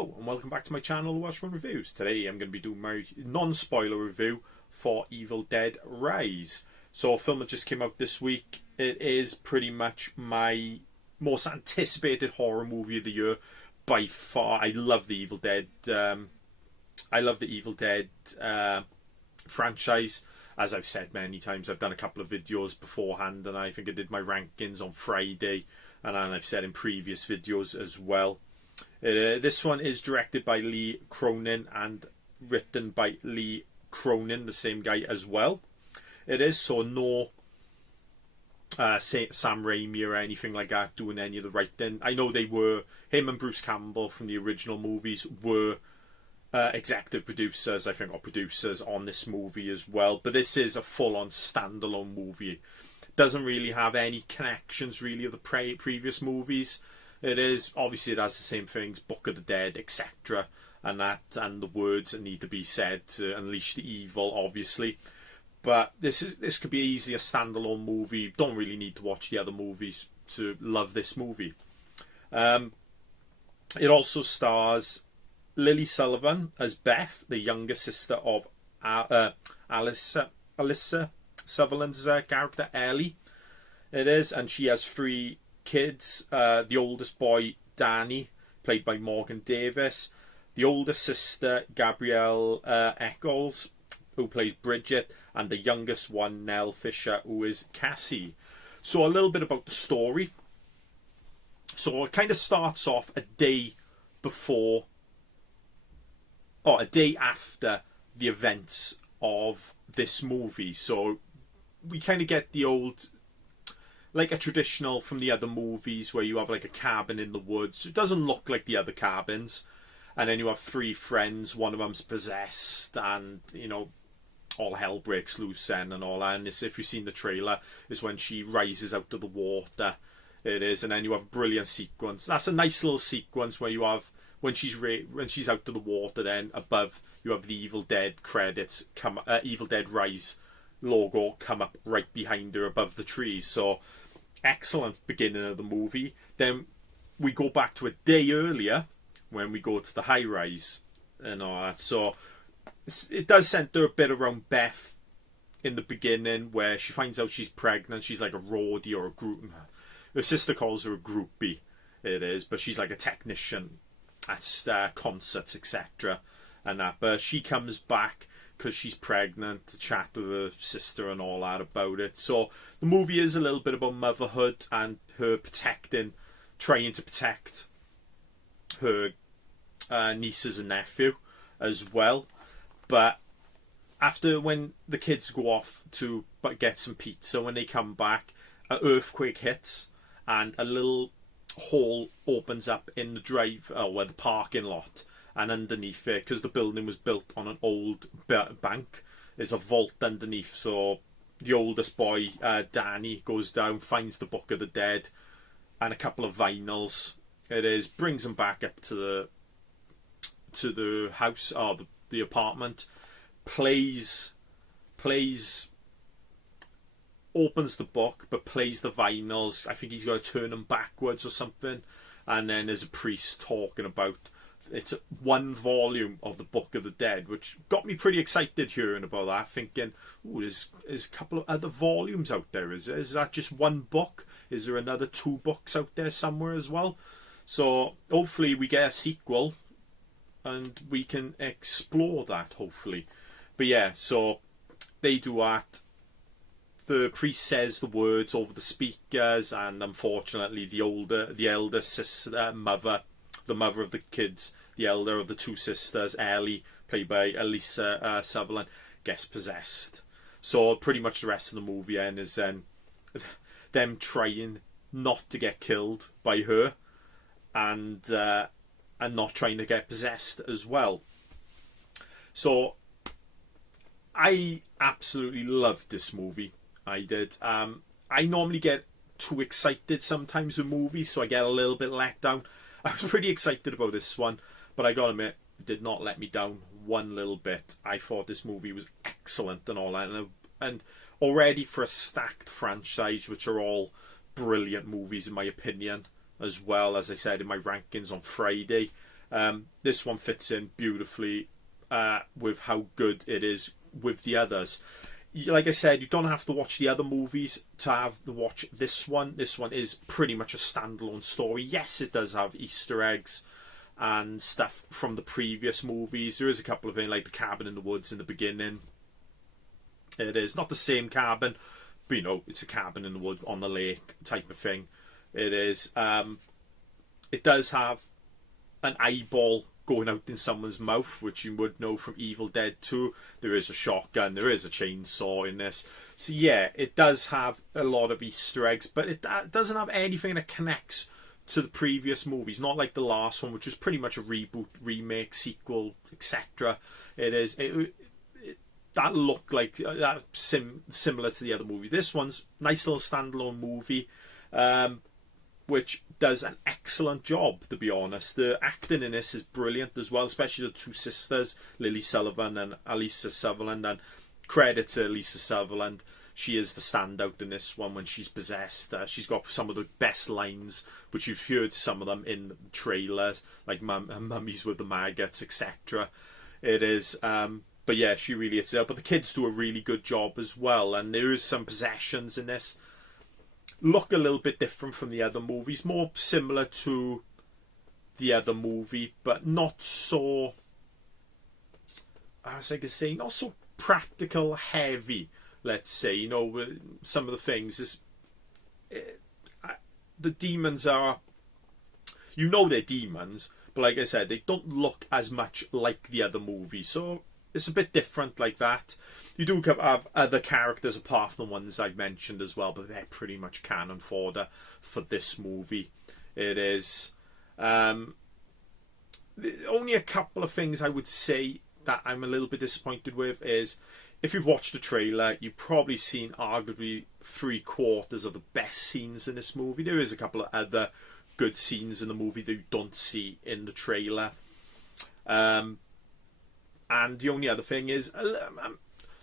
Hello and welcome back to my channel, Welshman Reviews. Today I'm going to be doing my non-spoiler review for Evil Dead Rise. So a film that just came out this week. It is pretty much my most anticipated horror movie of the year by far. I love the Evil Dead. Franchise. As I've said many times, I've done a couple of videos beforehand, and I think I did my rankings on Friday, and I've said in previous videos as well. This one is directed by Lee Cronin and written by Lee Cronin, the same guy as well. It is, so no Sam Raimi or anything like that doing any of the writing. I know they were, him and Bruce Campbell from the original movies were executive producers, I think, or producers on this movie as well. But this is a full-on standalone movie. Doesn't really have any connections really of the previous movies. It is, obviously it has the same things, Book of the Dead, etc. and the words that need to be said to unleash the evil, obviously. But this could be easily a standalone movie. Don't really need to watch the other movies to love this movie. It also stars Lily Sullivan as Beth, the younger sister of Alyssa Sutherland's character, Ellie. It is, and she has 3 kids. The oldest boy, Danny, played by Morgan Davis. The older sister, Gabrielle Eccles, who plays Bridget. And the youngest one, Nell Fisher, who is Cassie. So a little bit about the story. So it kind of starts off a day after the events of this movie. So we kind of get the old, like a traditional from the other movies where you have like a cabin in the woods. It doesn't look like the other cabins. And then you have 3 friends, one of them's possessed, and you know, all hell breaks loose then and all that. And this, if you've seen the trailer, is when she rises out of the water. It is, and then you have a brilliant sequence. That's a nice little sequence where you have when she's out of the water. Then above you have the Evil Dead credits come, Evil Dead Rise logo come up right behind her above the trees. So excellent beginning of the movie. Then we go back to a day earlier when we go to the high rise and all that. So it does center a bit around Beth in the beginning, where she finds out she's pregnant. She's like a roadie or a group. Her sister calls her a groupie. It is, but she's like a technician at concerts, etc. and that. But she comes back because she's pregnant to chat with her sister and all that about it. So the movie is a little bit about motherhood and her trying to protect her nieces and nephew as well. But after, when the kids go off to get some pizza, when they come back, an earthquake hits and a little hole opens up in the where the parking lot, and underneath it, because the building was built on an old bank, there's a vault underneath. So the oldest boy, Danny, goes down, finds the Book of the Dead and a couple of vinyls. It is, brings them back up to the house, or the apartment, plays, opens the book but plays the vinyls. I think he's got to turn them backwards or something, and then there's a priest talking about it's 1 volume of the Book of the Dead, which got me pretty excited hearing about that, thinking, ooh, there's a couple of other volumes out there. Is that just 1 book? Is there another 2 books out there somewhere as well? So hopefully we get a sequel and we can explore that, hopefully. But yeah, so they do that. The priest says the words over the speakers, and unfortunately the elder sister, the mother of the kids, the elder of the 2 sisters, Ellie, played by Alyssa Sutherland, gets possessed. So pretty much the rest of the movie is then them trying not to get killed by her, and not trying to get possessed as well. So I absolutely loved this movie. I did. I normally get too excited sometimes with movies, so I get a little bit let down. I was pretty excited about this one, but I gotta admit, it did not let me down one little bit. I thought this movie was excellent and all that, and already for a stacked franchise, which are all brilliant movies in my opinion, as well as I said in my rankings on Friday. This one fits in beautifully with how good it is with the others. Like I said, you don't have to watch the other movies to have to watch this one. This one is pretty much a standalone story. Yes, it does have Easter eggs and stuff from the previous movies. There is a couple of things like the cabin in the woods in the beginning. It is not the same cabin, but you know, it's a cabin in the wood on the lake type of thing. It is. It does have an eyeball going out in someone's mouth, which you would know from Evil Dead 2. There is a shotgun, there is a chainsaw in this. So yeah, it does have a lot of Easter eggs, but it doesn't have anything that connects to the previous movies. Not like the last one, which was pretty much a reboot, remake, sequel, etc. It is. That looked like that similar to the other movie. This one's nice little standalone movie, which does an excellent job, to be honest. The acting in this is brilliant as well, especially the two sisters, Lily Sullivan and Elisa Sutherland. And credit to Elisa Sutherland. She is the standout in this one when she's possessed. She's got some of the best lines, which you've heard some of them in the trailers, like mummies with the maggots, etc. It is... but yeah, she really is there. But the kids do a really good job as well. And there is some possessions in this. Look a little bit different from the other movies. More similar to the other movie, but not so... as I could say, not so practical heavy, let's say. You know, some of the things is... the demons are... you know they're demons, but like I said, they don't look as much like the other movie. So... it's a bit different like that. You do have other characters apart from the ones I've mentioned as well, but they're pretty much canon fodder for this movie. It is. Only a couple of things I would say that I'm a little bit disappointed with is, if you've watched the trailer, you've probably seen arguably 3/4 of the best scenes in this movie. There is a couple of other good scenes in the movie that you don't see in the trailer. And the only other thing is, I'm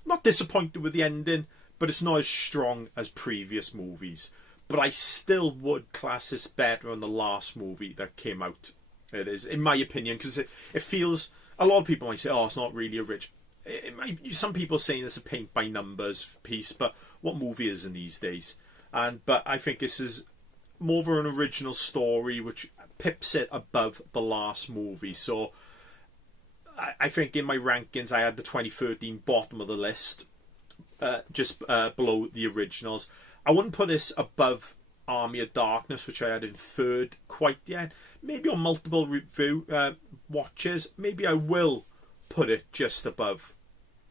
not disappointed with the ending, but it's not as strong as previous movies. But I still would class this better than the last movie that came out. It is, in my opinion, because it feels... a lot of people might say, oh, it's not really original. Some people are saying it's a paint by numbers piece, but what movie is in these days? But I think this is more of an original story, which pips it above the last movie. So... I think in my rankings I had the 2013 bottom of the list, just below the originals. I wouldn't put this above Army of Darkness, which I had in third quite yet. Maybe on multiple review watches, maybe I will put it just above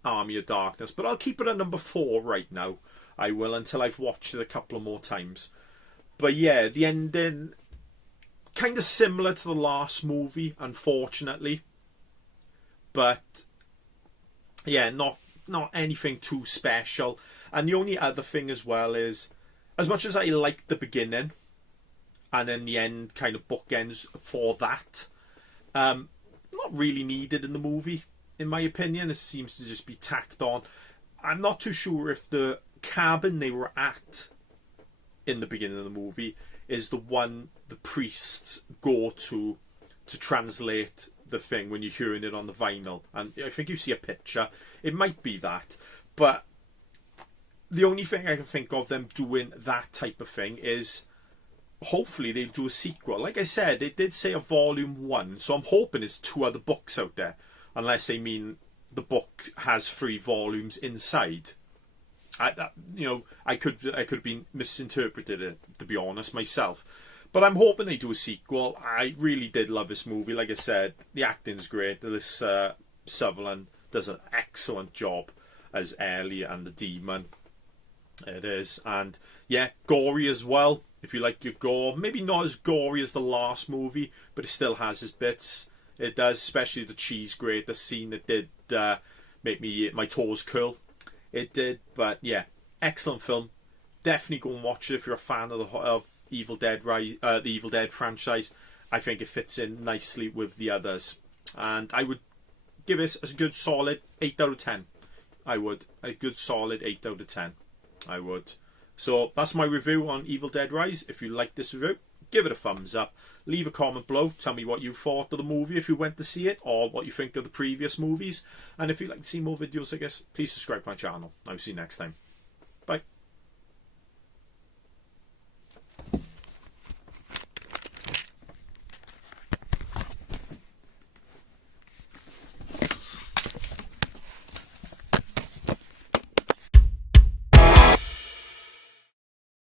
Army of Darkness. But I'll keep it at number 4 right now. I will, until I've watched it a couple of more times. But yeah, the ending, kind of similar to the last movie, unfortunately. But yeah, not anything too special. And the only other thing as well is, as much as I like the beginning, and then the end kind of bookends for that, not really needed in the movie, in my opinion. It seems to just be tacked on. I'm not too sure if the cabin they were at in the beginning of the movie is the one the priests go to translate the thing when you're hearing it on the vinyl. And I think you see a picture. It might be that. But the only thing I can think of them doing that type of thing is, hopefully they'll do a sequel. Like I said, they did say a volume 1, so I'm hoping there's 2 other books out there, unless they mean the book has 3 volumes inside. I could be misinterpreted it, to be honest, myself. But I'm hoping they do a sequel. I really did love this movie. Like I said, the acting's great. This Sutherland does an excellent job as Ellie and the demon. It is. And yeah, gory as well. If you like your gore. Maybe not as gory as the last movie, but it still has its bits. It does, especially the cheese grate. The scene that did make my toes curl. It did. But yeah, excellent film. Definitely go and watch it if you're a fan of Evil Dead, the Evil Dead franchise. I think it fits in nicely with the others, and I would give this a good solid 8 out of 10. I would. A good solid 8 out of 10. I would. So that's my review on Evil Dead Rise. If you like this review, give it a thumbs up. Leave a comment below. Tell me what you thought of the movie if you went to see it, or what you think of the previous movies. And if you'd like to see more videos like this, please subscribe to my channel. I'll see you next time. Bye.